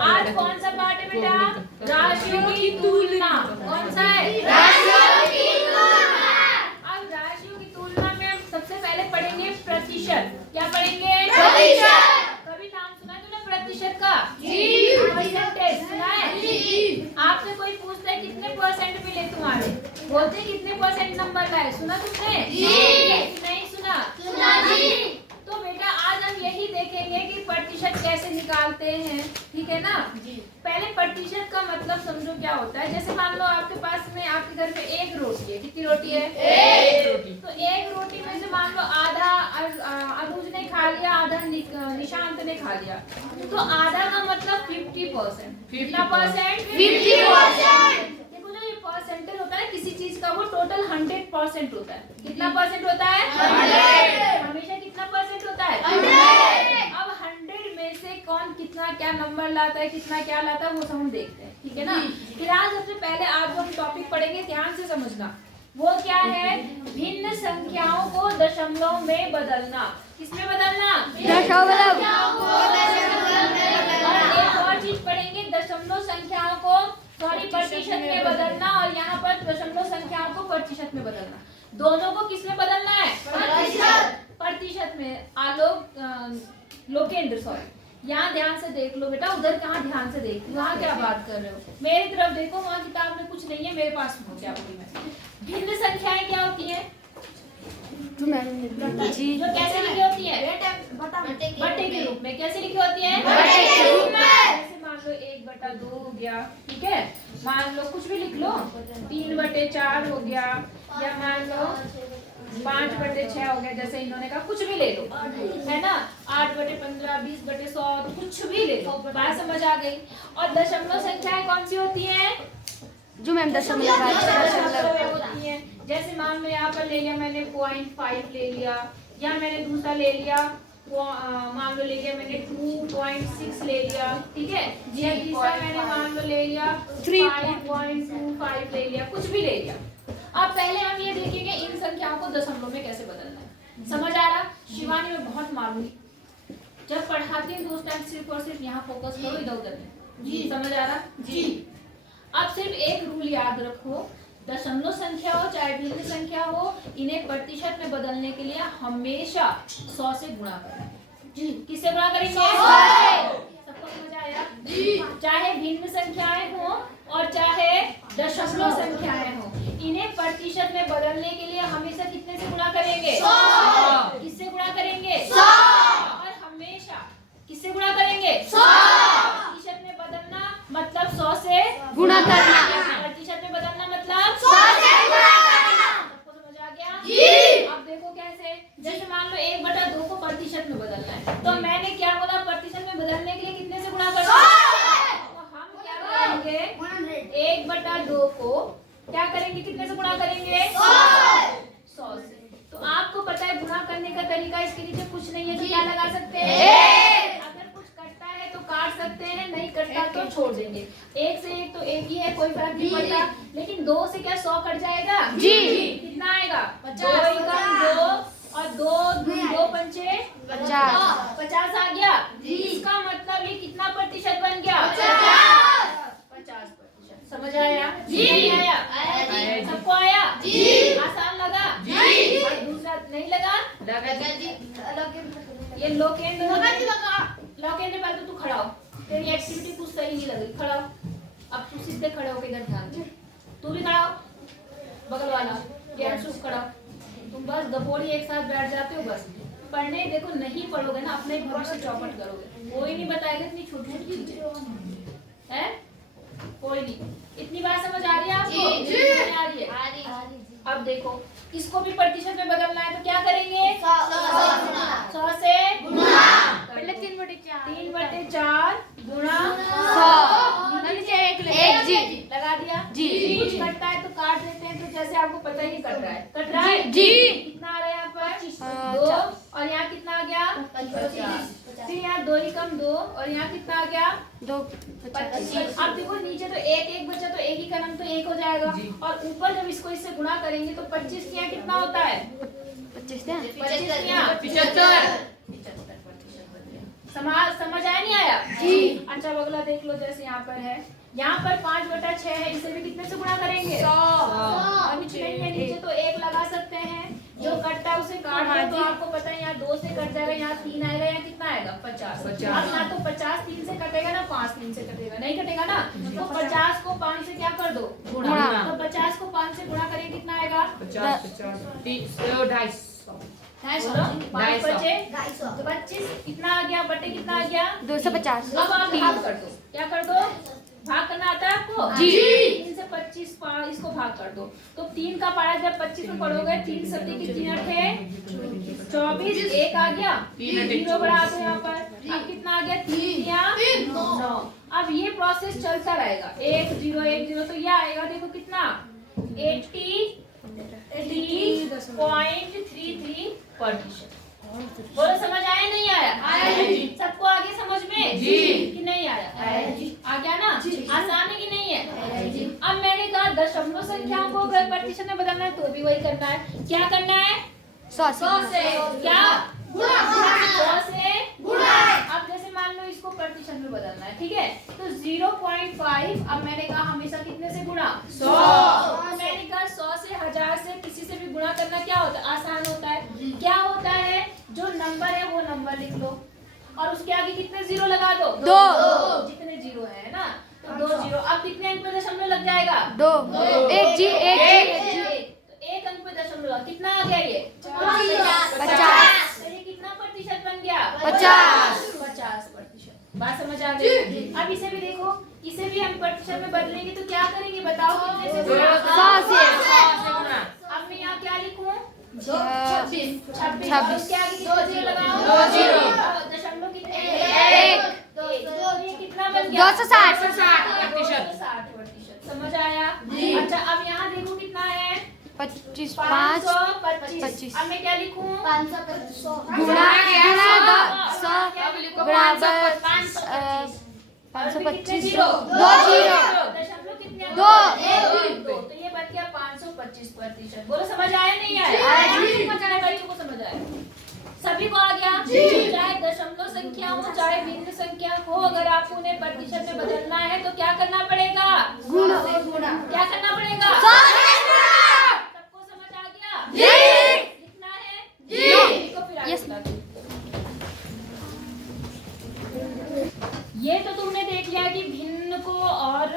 आज कौन सा पार्ट है बेटा? राशियों की तुलना। कौन सा है? राशियों की तुलना। अब राशियों की तुलना में हम सबसे पहले पढ़ेंगे प्रतिशत। क्या पढ़ेंगे? प्रतिशत। कभी नाम सुना है तूने प्रतिशत का? जी। परसेंटेज सुना है? जी। आपसे कोई पूछता है कितने परसेंट मिले तुम्हारे, बोलते कितने परसेंट नंबर लाए, सुना तुमने? जी। नहीं सुना? सुना जी। तो बेटा आज हम यही देखेंगे कि प्रतिशत कैसे निकालते हैं, ठीक है ना? जी। पहले प्रतिशत का मतलब समझो क्या होता है। जैसे मान लो आपके पास में, आपके घर में एक रोटी है। कितनी रोटी है? एक रोटी। तो एक रोटी में से मान लो आधा अनुज ने खा लिया, आधा निशांत ने खा लिया, तो आधा का मतलब 50%। कितना परसेंट? 50%। देखो जो ये परसेंटेज होता है किसी चीज का, वो टोटल 100% होता है। कितना परसेंट होता है? 100। हमेशा कितना परसेंट होता है? 100। अब 100 में से कौन कितना क्या नंबर लाता है, कितना क्या लाता है, वो सब हम देखते हैं, ठीक है ना? फिर आज सबसे पहले आज जो हम टॉपिक पढ़ेंगे, ध्यान से समझना, वो क्या है? भिन्न संख्याओं को दशमलव में बदलना। किसमें बदलना? दशमलव। और एक और चीज पढ़ेंगे, दशमलव संख्याओं को प्रतिशत में बदलना, और यहाँ पर दशमलव संख्याओं को प्रतिशत में बदलना। दोनों को किस में बदलना है? प्रतिशत में। लोकेंद्र सॉरी, यहाँ ध्यान से देख लो बेटा, उधर कहाँ ध्यान से देख, वहाँ क्या बात कर रहे हो? मेरी तरफ देखो, वहाँ किताब में कुछ नहीं है, मेरे पास में क्या बोली मैं। भिन्न संख्याएं क्या होती है? जो कैसे लिखी होती है? बट्टे के रूप में। कैसे लिखी होती है? बट्टे के रूप में। जैसे मान लो 1/2 हो गया, ठीक है? मान लो कुछ भी लिख लो, 3/4 हो गया, या मान लो 5/6 हो गया, जैसे इन्होंने कहा, कुछ भी ले लो, है ना? 8/15, 20/100, कुछ भी ले लो। बात समझ आ गई? और दशमलव संख्याएं कौन सी होती हैं? जो मैम दशमलव होती हैं। जैसे मान लो यहाँ पर ले लिया मैंने 0.5 ले लिया, या मैंने दूसरा ले लिया मान लो ले लिया मैंने 2.6 ले लिया, ठीक है? या तीसरा मैंने मान लो ले लिया 3.25 ले लिया, कुछ भी ले लिया। अब पहले हम ये देखेंगे इन संख्याओं को दशमलव में कैसे बदलना है। समझ आ रहा? शिवानी में बहुत मारूंगी, जब पढ़ाती हूँ तो उस टाइम सिर्फ और सिर्फ यहाँ फोकस करो, इधर उधर नहीं। जी समझ आ रहा? जी। अब सिर्फ एक रूल याद रखो, दशमलव संख्या हो चाहे भिन्न संख्या हो, इन्हें प्रतिशत में बदलने के लिए हमेशा 100 से गुणा करना। जी। किससे गुणा करेंगे? 100 से। सबको समझ आया? जी। चाहे भिन्न संख्याएं हो और चाहे दशमलव संख्याएं हो, इन्हें प्रतिशत में बदलने के लिए हमेशा कितने से गुणा करेंगे? 100। किससे गुणा करेंगे? 100। और हमेशा किससे गुणा करेंगे? 100। प्रतिशत में बदलना मतलब 100 से गुणा करना। प्रतिशत में बदलना मतलब 100 से गुणा करना। सबको समझ आ गया? जी। अब देखो कैसे, जैसे मान लो 1/2 को प्रतिशत में बदलना है, तो मैंने क्या बोला? प्रतिशत में बदलने के लिए कितने से गुणा करना? 100। तो हम क्या करेंगे? 1/2 को क्या करेंगे? कितने से गुणा करेंगे? 100 से। तो आपको पता है गुणा करने का तरीका, इसके नीचे कुछ नहीं है तो क्या लगा सकते हैं? अगर कुछ कटता है तो काट सकते हैं, नहीं कटता तो छोड़ देंगे। 1 से 1 तो 1 ही है, कोई फर्क नहीं पड़ता। लेकिन 2 से क्या 100 कट जाएगा? जी। कितना आएगा? 50 और 2 पंचे 50 आ गया। इसका मतलब ये कितना प्रतिशत बन गया? 50%। समझ आया? जी। नहीं आया? सबको आया? जी। आसान लगा? जी। और दूसरा नहीं लगा? ये लोकेंद्र पहले तो तू खड़ा हो, तेरी एक्टिविटी कुछ सही नहीं लग रही, खड़ा हो। अब तू सीधे खड़े होकर इधर ध्यान दे, तू भी खड़ा हो, बगल वाला सुख खड़ा हो। तुम बस गपोड़ी एक साथ बैठ जाते हो, बस पढ़ने देखो, नहीं पढ़ोगे ना अपने भविष्य चौपट करोगे। कोई नहीं बताएगा इतनी छोटी छोटी चीजें, है कोई नहीं। इतनी बात समझ आ रही है आपको? जी। आ रही है? अब देखो, इसको भी प्रतिशत में बदलना है तो क्या करेंगे? 100 से गुणा। पहले 3/4 गुणा 100 लगा दिया। जी। कुछ कटता है तो काट देते हैं, तो जैसे आपको पता ही कट रहा है, कट रहा है? जी। कितना आ रहा है यहाँ पर? 2, और यहाँ कितना आ गया? 50। फिर यहाँ 2 ही कम 2, और यहाँ कितना आ गया? 25। अब देखो नीचे तो एक बचा, तो एक ही का नाम तो 1 हो जाएगा, और ऊपर जब इसको इससे गुणा करेंगे तो 25 यहाँ कितना होता है? 25 75 प्रतिशत बन गया। समझ आया नहीं आया? जी। अच्छा अब अगला देख लो, जैसे यहाँ पर है, यहाँ पर 5/6 है, इसे भी कितने से गुणा करेंगे? 100। और नीचे नहीं है, नीचे तो 1 लगा सकते हैं, जो कटता है उसे काट दो, तो आपको पता है यहाँ 2 से कट जाएगा, यहाँ 3 आएगा, यहाँ कितना आएगा? 50। अब ना तो 50 3 से कटेगा ना 5 3 से कटेगा, नहीं कटेगा ना, तो 50 को 5 से क्या कर दो? गुणा। तो 50 को 5 से गुणा करेंगे, कितना आएगा? 250। 5 बचे 25, कितना आ गया? बटे कितना आ गया? 250। अब आप भाग कर दो, क्या कर दो? भाग करना आता है आपको? जी। 3 से 25 इसको भाग कर दो, तो 3 का पारा जब 25 में पढ़ोगे, 3 सत्ती की 3 अठे 24, 1 आ गया, 0 बढ़ा दो यहाँ पर, अब कितना आ गया? 3 या 9। अब ये प्रोसेस चलता रहेगा, 1 0 1 0, तो ये आएगा, देखो कितना? 83.33%। बोलो समझ आया नहीं आया? आया जी। सबको आगे समझ में जी। कि नहीं आया? आया जी। आ गया ना? जी। आसान है कि नहीं है? आया जी। अब मैंने कहा दशमलव संख्याओं को अगर प्रतिशत में बदलना है तो भी वही करना है। क्या करना है? 100 से क्या? गुणा। 100 से गुणा। अब जैसे मान लो इसको प्रतिशत में बदलना है, ठीक है, तो 0.5, अब मैंने कहा हमेशा कितने से गुणा? 100। मैंने कहा 100 से 1000 से किसी से भी गुणा करना क्या होता है? आसान होता है। क्या होता है? जो नंबर है वो नंबर लिख लो और उसके आगे कितने जीरो लगा दो? 2। जितने जीरो है ना, तो 2 जीरो। अब कितने अंक पे दशमलव लग जाएगा? 2। 1 जी 1 जी। तो 1 अंक पे दशमलव कितना आ गया? ये 50। तो ये कितना प्रतिशत बन गया? 50%। बात समझ आ गई? अब इसे भी देखो, इसे भी हम प्रतिशत में बदलेंगे तो क्या करेंगे बताओ? कितने से गुणा? 100 से। अब मैं यहाँ क्या लिखूं? 26। 26। और उसके आगे कितने जीरो लगाओ? 2 जीरो। दशमलव कितने? 1। तो ये कितना बन गया? 260। 260%। समझ आया? जी। अच्छा अब यहाँ देखो कितना है? 25 525। अब मैं क्या लिखूं? गुणा 100 बराबर 525। 2 जीरो। दशमलव कितने? 2। 2। तो ये बन गया 525%। बोलो समझ आया नहीं आया? आया जी। समझ आया? बच्चों को समझ आया? सभी को आ गया? चाहे दशमलव संख्या हो चाहे भिन्न संख्या हो, अगर आपको उन्हें प्रतिशत में बदलना है तो क्या करना पड़ेगा? गुणा। क्या करना पड़ेगा? 100 सबको समझ आ गया? जी। लिखना है? जी। लिखो फिर आगे यस। बता दो। ये तो तुमने देख लिया कि भिन्न को और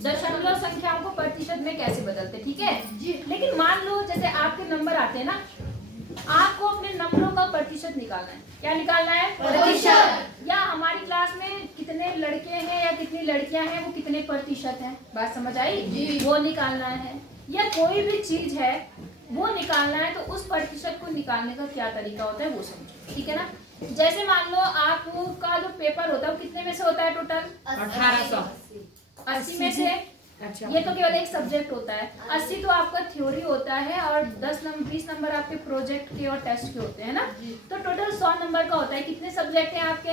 दशमलव संख्याओं को प्रतिशत में कैसे बदलते, ठीक है? लेकिन मान लो जैसे आपके नंबर आते हैं ना, आपको अपने नंबरों का प्रतिशत निकालना है। क्या निकालना है? प्रतिशत। या हमारी क्लास में कितने लड़के हैं या कितनी लड़कियां हैं, वो कितने प्रतिशत हैं, बात समझ आई? वो निकालना है। या कोई भी चीज है वो निकालना है, तो उस प्रतिशत को निकालने का क्या तरीका होता है वो समझो, ठीक है ना? जैसे मान लो आपका जो पेपर होता है वो कितने में से होता है टोटल? 1800। 80 में से। ये तो केवल एक सब्जेक्ट होता है। 80 तो आपका थ्योरी होता है और 20 नंबर आपके प्रोजेक्ट के और टेस्ट के होते हैं ना, तो टोटल 100 नंबर का होता है। कितने सब्जेक्ट हैं आपके?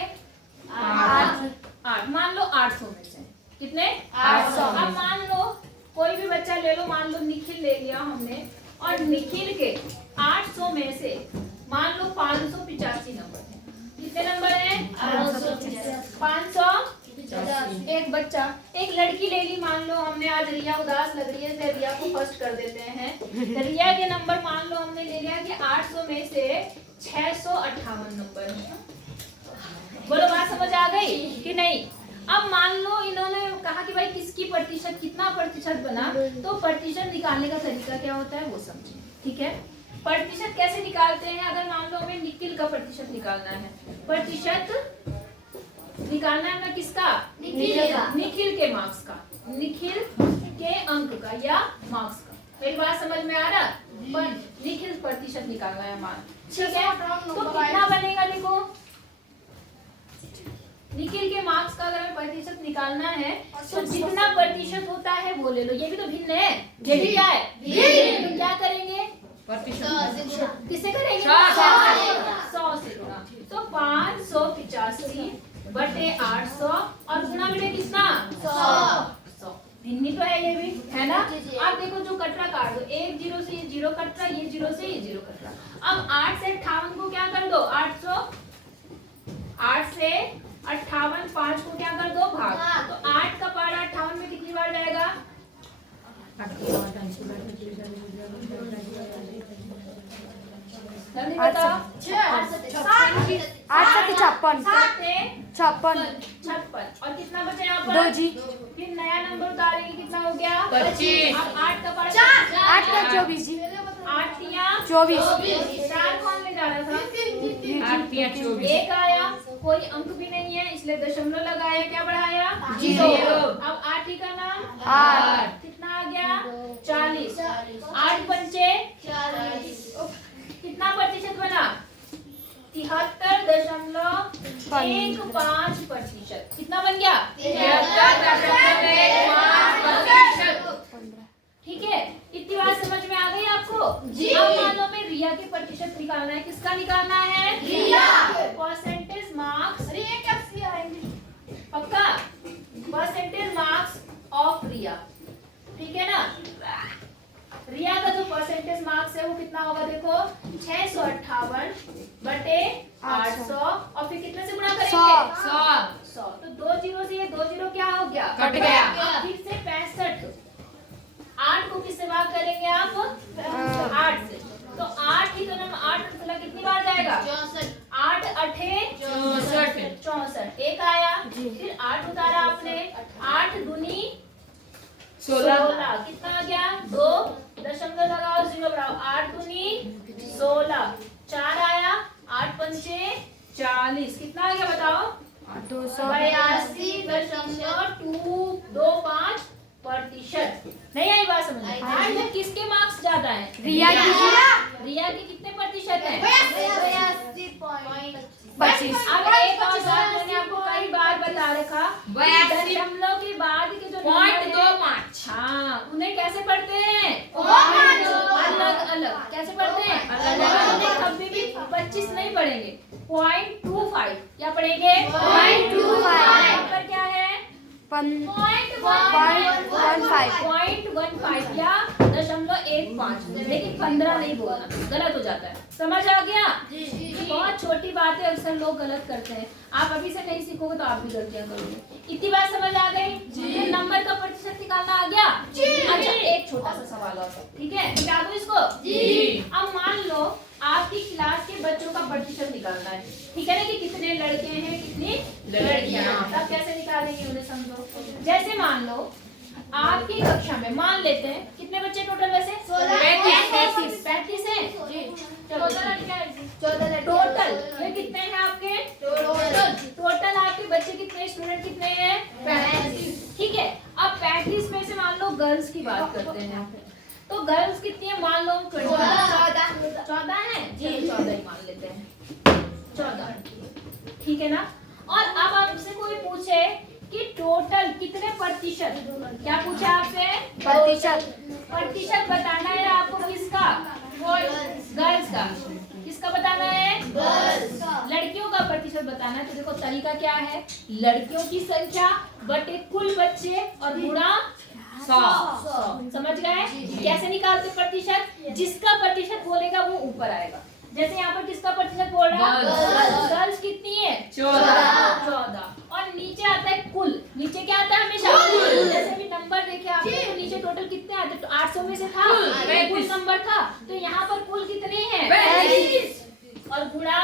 8। मान लो 800 में से कितने? 800। अब मान लो कोई भी बच्चा ले लो, मान लो निखिल ले लिया हमने, और निखिल के 800 में से मान लो 585 नंबर है। कितने नंबर हैं? 585। एक बच्चा, एक लड़की ले ली, मान लो हमने आज रिया उदास लग रही है इसलिए रिया को फर्स्ट कर देते हैं। रिया के नंबर मान लो हमने ले लिया कि 800 में से 658 नंबर है। बोलो बात समझ आ गई कि नहीं? अब मान लो इन्होंने कहा कि भाई किसकी प्रतिशत, कितना प्रतिशत बना, तो प्रतिशत निकालने का तरीका क्या होता है वो समझिए, ठीक है? प्रतिशत कैसे निकालते हैं? अगर मान लो हमें निखिल का प्रतिशत निकालना है, प्रतिशत निकालना है हमें किसका? निखिल के मार्क्स का, निखिल के अंक का या मार्क्स का। मेरी बात समझ में आ रहा? पर निखिल प्रतिशत निकालना है मान, ठीक है? तो कितना बनेगा? देखो निखिल के मार्क्स का अगर हमें प्रतिशत निकालना है तो जितना प्रतिशत होता है वो ले लो। ये भी तो भिन्न है, ये भी क्या है? तो क्या करेंगे? किससे करेंगे? 100 से गुणा। तो 585 बटे 800 और गुणा बटे कितना? 100। भिन्न तो है, ये भी है ना? अब देखो जो कटरा काट दो, एक जीरो से ये जीरो कट रहा, ये जीरो से ये जीरो कट रहा। अब 8 से 58 को क्या कर दो? 800 8 से 58, 5 को क्या कर दो भाग। तो 8 का पारा 58 में कितनी बार जाएगा? जल्दी बताओ। 8 से 56 56 56 और कितना बचा यहाँ पर? 2 जी। फिर नया नंबर उतारेंगे, कितना हो गया? 25। अब 8 का पारा 8 का 24 जी। 8 तिया 24 4 कौन ले जा रहा था? 8 तिया 24। 1 आया, कोई अंक भी नहीं है इसलिए दशमलव लगाया, क्या बढ़ाया? 0। अब 8 ही का नाम 8 कितना आ गया? 40। 8 पंचे कितना प्रतिशत बना? 73.15%। कितना बन गया? 73.15%। ठीक है, इतनी बात समझ में आ गई आपको? जी। अब मान लो में रिया के प्रतिशत निकालना है। किसका निकालना है? रिया। परसेंटेज मार्क्स पक्का? परसेंटेज मार्क्स ऑफ रिया, ठीक है ना? रिया का जो परसेंटेज मार्क्स है वो कितना होगा? देखो 658 बटे 800 और फिर कितने से गुणा करेंगे? 100। तो 2 जीरो से ये 2 जीरो क्या हो गया? कट गया। फिर से 65। 8 को किससे भाग करेंगे आप? 8 से। तो 8 ही तो नंबर 8 मतलब कितनी बार जाएगा? 8 8 64। 1 आया, फिर 8 उतारा आपने, 8 दूनी 16। कितना आ गया? 2 दशमलव लगाओ, 0 बढ़ाओ। 8 दूनी 16। 4 आया, 8 पंचे 40। कितना आ गया बताओ? 82.225%। नहीं आई बात समझ में? तो किसके मार्क्स ज्यादा हैं? रिया की। रिया के कितने प्रतिशत हैं? 25। अब एक और बात मैंने आपको कई बार बता रखा, 82 दशमलव के बाद के जो पॉइंट नंबर 25। हाँ, उन्हें कैसे पढ़ते हैं? अलग अलग। कैसे पढ़ते हैं? उन्हें कभी भी 25 नहीं पढ़ेंगे, 0.25 क्या पढ़ेंगे? 0.25। पर क्या है? 0.15 या 0.15, लेकिन 15 नहीं बोलना, गलत हो जाता है। समझ आ गया? बहुत छोटी बात है, अक्सर लोग गलत करते हैं। आप अभी से नहीं सीखोगे तो आप भी गलतियां करोगे। इतनी बात समझ आ गई? फिर नंबर का प्रतिशत निकालना आ गया? अच्छा, एक छोटा सा सवाल और, ठीक है? बता दो इसको। अब मान लो आपकी क्लास के बच्चों का प्रतिशत निकालना है, ठीक है ना? कि कितने लड़के हैं, कितनी लड़कियां हैं। तब कैसे निकालेंगे उन्हें समझो। जैसे मान लो आपकी कक्षा में, मान लेते हैं कितने बच्चे टोटल? वैसे 35 है। टोटल ये कितने हैं आपके? टोटल आपके बच्चे कितने, स्टूडेंट कितने हैं? 35। ठीक है, अब 35 में से मान लो गर्ल्स की बात करते हैं, तो गर्ल्स कितनी है? मान लो 14 है जी, 14 ही मान लेते हैं, 14। ठीक है ना? और अब आपसे कोई पूछे कि टोटल कितने प्रतिशत, क्या पूछा आपसे? प्रतिशत बताना है आपको। किसका? गर्ल्स का। किसका बताना है? गर्ल्स। लड़कियों का प्रतिशत बताना है। तो देखो तरीका क्या है, लड़कियों की संख्या बटे कुल बच्चे और गुणा 100। समझ गए? कैसे निकालते प्रतिशत? जिसका प्रतिशत बोलेगा वो ऊपर आएगा। जैसे यहाँ पर किसका प्रतिशत बोल रहा है? गर्ल्स कितनी है? 14। और नीचे आता है कुल। नीचे क्या आता है हमेशा? जैसे भी नंबर देखे आपने तो नीचे टोटल कितने आते? तो 800 में से था कुल नंबर था, तो यहाँ पर कुल कितने हैं? 35 और गुणा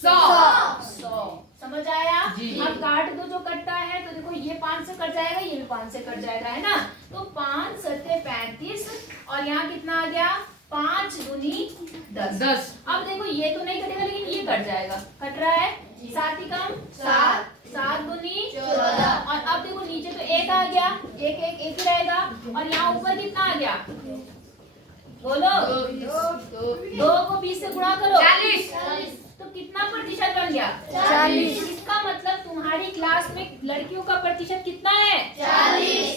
100। समझ आया? अब काट दो जो कटता है, तो देखो ये 5 से कट जाएगा, ये भी 5 से कट जाएगा, है ना? तो 5 सत्ते 35 और यहाँ कितना आ गया? 5 दूनी 10। अब देखो ये तो नहीं कटेगा, लेकिन ये कट जाएगा। कट रहा है? 7 ही कम 7, 7 दूनी 14। और अब देखो नीचे तो 1 आ गया, 1 ही रहेगा। और यहाँ ऊपर कितना आ गया? बोलो। 2 को 20 से गुणा करो, 40। तो कितना प्रतिशत बन गया? 40। इसका मतलब तुम्हारी क्लास में लड़कियों का प्रतिशत कितना है?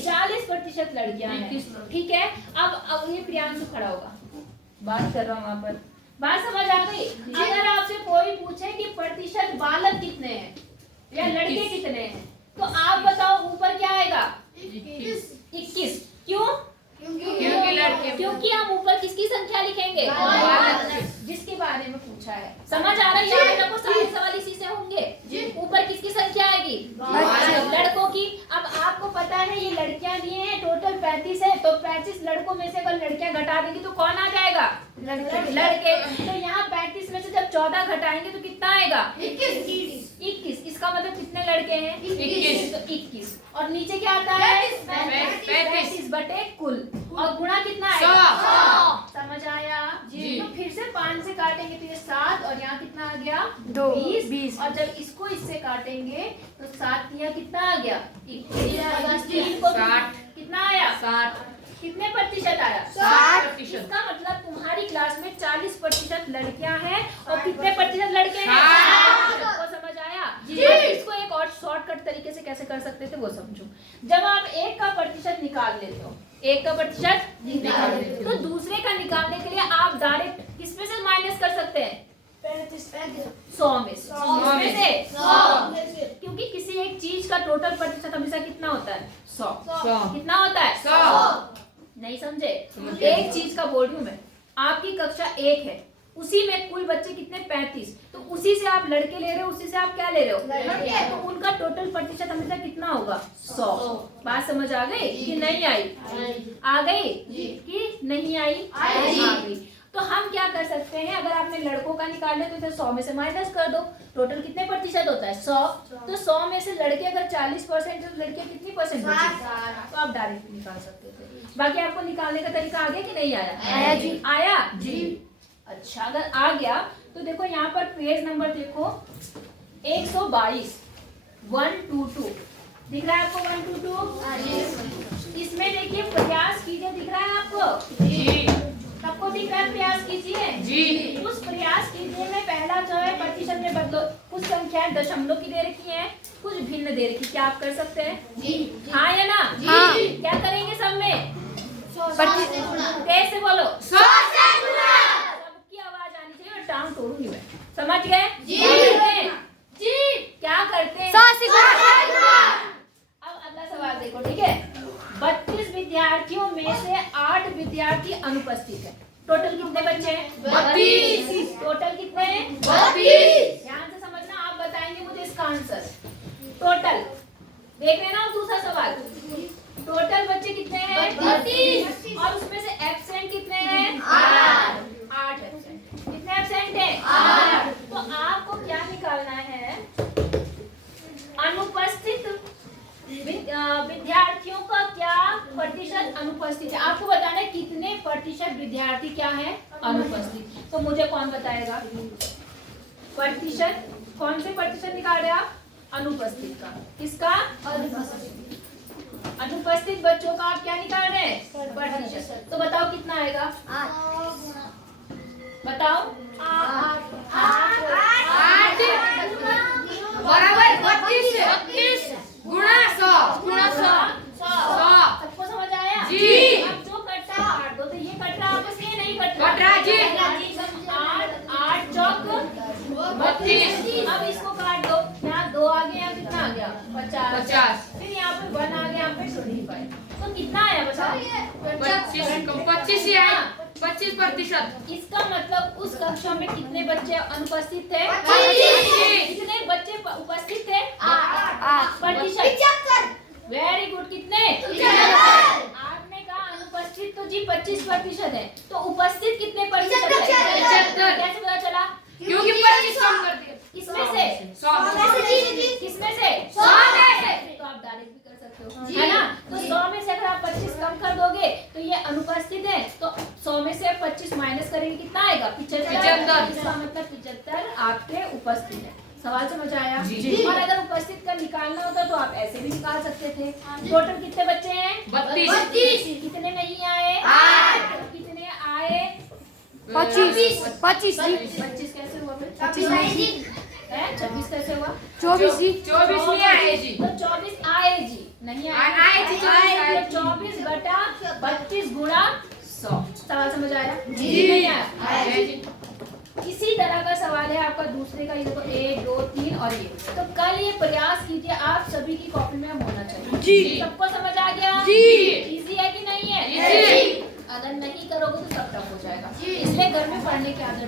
40% लड़कियां हैं। ठीक है, अब ये प्रियांशु खड़ा होगा, बात कर रहा हूँ वहाँ पर। बात समझ आ गई? अगर आपसे कोई पूछे कि प्रतिशत बालक कितने हैं या लड़के कितने हैं, तो आप बताओ ऊपर क्या आएगा? 21। क्यों? क्योंकि हम ऊपर किसकी संख्या लिखेंगे? जिसके बारे में पूछा है। समझ आ रहा है? याद रखो, सारे सवाल इसी से होंगे। पता है ये लड़कियां दिए हैं टोटल 35 है, तो 35 लड़कों में से अगर लड़कियां घटा देंगी तो कौन आ जाएगा? लड़के। तो यहाँ 35 में से जब 14 घटाएंगे तो कितना आएगा? 21। इसका मतलब कितने लड़के हैं? 21। तो 21। और नीचे क्या आता है? 35 बटे कुल। और गुणा कितना आएगा? 100। समझ आया? जी। तो फिर से 5 से काटेंगे तो ये 7 और यहाँ कितना आ गया? 20। और जब इसको इससे काटेंगे तो 7 यहाँ कितना आ गया? 21 को 60। कितना आया? 60। कितने प्रतिशत आया? 60%। इसका मतलब तुम्हारी क्लास में 40% लड़कियां हैं और कितने प्रतिशत लड़के हैं? 60%। सबको समझ आया? जी। अब इसको एक और शॉर्टकट तरीके से कैसे कर सकते थे वो समझो। जब आप 1 का प्रतिशत निकाल लेते हो, 1 का प्रतिशत निकाल लेते हो, तो दूसरे का निकालने के लिए आप डायरेक्ट किसमें से माइनस कर सकते हैं? 100 में से। 100 में से। 100। क्योंकि किसी एक चीज का टोटल प्रतिशत हमेशा कितना होता है? 100। 100। कितना होता है? 100। नहीं समझे? समझ एक चीज का बोल रही हूँ मैं, आपकी कक्षा 1 है, उसी में कुल बच्चे कितने? 35। तो उसी से आप लड़के ले रहे हो, उसी से आप क्या ले रहे हो? लड़के। तो उनका टोटल प्रतिशत हमेशा कितना होगा? 100। बात समझ आ गई कि नहीं आई? आ गई कि नहीं आई? आ गई। तो हम क्या कर सकते हैं, अगर आपने लड़कों का निकालना है तो 100 में से माइनस कर दो। टोटल कितने प्रतिशत होता है? 100। तो 100 में से लड़के अगर 40% है तो लड़कियां कितनी परसेंट बची? तो आप डायरेक्ट निकाल सकते थे। बाकी आपको निकालने का तरीका आ गया कि नहीं आया? आया जी। आया जी। अच्छा, अगर आ गया तो देखो यहाँ पर पेज नंबर देखो 122 122 दिख रहा है आपको? 122। इसमें देखिए प्रयास कीजिए, दिख रहा है आपको? जी। सबको दिख रहा है? प्रयास कीजिए जी। उस प्रयास कीजिए में पहला जो है प्रतिशत में बदलो। कुछ संख्याएं दशमलव की दे रखी हैं, कुछ भिन्न दे रखी। क्या आप कर सकते हैं? हाँ या ना? हाँ। क्या करेंगे सब में? 25। कैसे बोलो? 100 से गुणा। सबकी आवाज आनी चाहिए और टांग तोड़ूंगी मैं। समझ गए? जी। जी। क्या करते हैं? 100 से गुणा। अब अगला सवाल देखो, ठीक है? 32 विद्यार्थियों में से 8 विद्यार्थी अनुपस्थित है। टोटल कितने बच्चे हैं? 32। टोटल कितने हैं? 32। ध्यान से समझना, आप बताएंगे मुझे इसका आंसर। टोटल देख रहे ना आप? दूसरा सवाल, टोटल बच्चे कितने हैं? 32। और उसमें से एब्सेंट कितने हैं? 8 एब्सेंट। कितने एब्सेंट हैं? 8। तो आपको क्या निकालना है? अनुपस्थित विद्यार्थियों का क्या प्रतिशत अनुपस्थित है। आपको बताना है कितने प्रतिशत विद्यार्थी क्या है? अनुपस्थित। तो मुझे कौन बताएगा? प्रतिशत, कौन से प्रतिशत निकाल रहे आप? अनुपस्थित का। किसका? अनुपस्थित बच्चों का आप क्या निकाल रहे हैं? प्रतिशत। तो बताओ कितना आएगा? बताओ। 8 बराबर 32 गुणा 100 गुणा 100। सबको समझ आया? जी। अब जो कट रहा है काट दो। तो ये कट रहा है आपस में, नहीं कट रहा? कट रहा है जी। 8 चौक 32। अब इसको काट दो। यहाँ 2 आ गया, यहाँ कितना आ गया? 50। फिर यहाँ पे 1 आ गया, यहाँ पे 25। तो कितना आया बताओ? 25 ही है। 25%। इसका मतलब उस कक्षा में कितने बच्चे अनुपस्थित थे? 25। कितने बच्चे उपस्थित थे? 8। प्रतिशत। Very good. कितने? 8 ने कहा अनुपस्थित तो जी 25% है, तो उपस्थित कितने प्रतिशत है? 75। कैसे पता चला? क्योंकि 25 कम कर दिया। किसमें से? 100 किसमें से? 100 में से। तो आप डायरेक्ट भी कर सकते हो, है ना? तो 100 में से अगर आप 25 कम कर दोगे तो ये अनुपस्थित है, तो 100 में से 25 माइनस करेंगे, कितना आएगा? 75। इसका मतलब 75 आपके उपस्थित है। सवाल समझ आया? जी। और अगर उपस्थित का निकालना होता तो आप ऐसे भी निकाल सकते थे। टोटल कितने बच्चे हैं? 32। कितने नहीं आए? 8। कितने आए? 25। 25 कैसे हुआ? 26 कैसे हुआ? 24 जी। 24 नहीं आए जी। तो 24 आए जी, नहीं आए? आए जी, 24 आए। तो 24 बटा 25 गुणा 100। सवाल समझ आया? जी। नहीं आया? आए जी। इसी तरह का सवाल है आपका दूसरे का। ये देखो 1 2 3 और ये। तो कल ये प्रयास कीजिए, आप सभी की कॉपी में होना चाहिए। जी। सबको समझ आ गया? जी। इजी है कि नहीं है? इजी। अगर नहीं करोगे तो सब टफ हो जाएगा। इसलिए घर में पढ़ने की आदत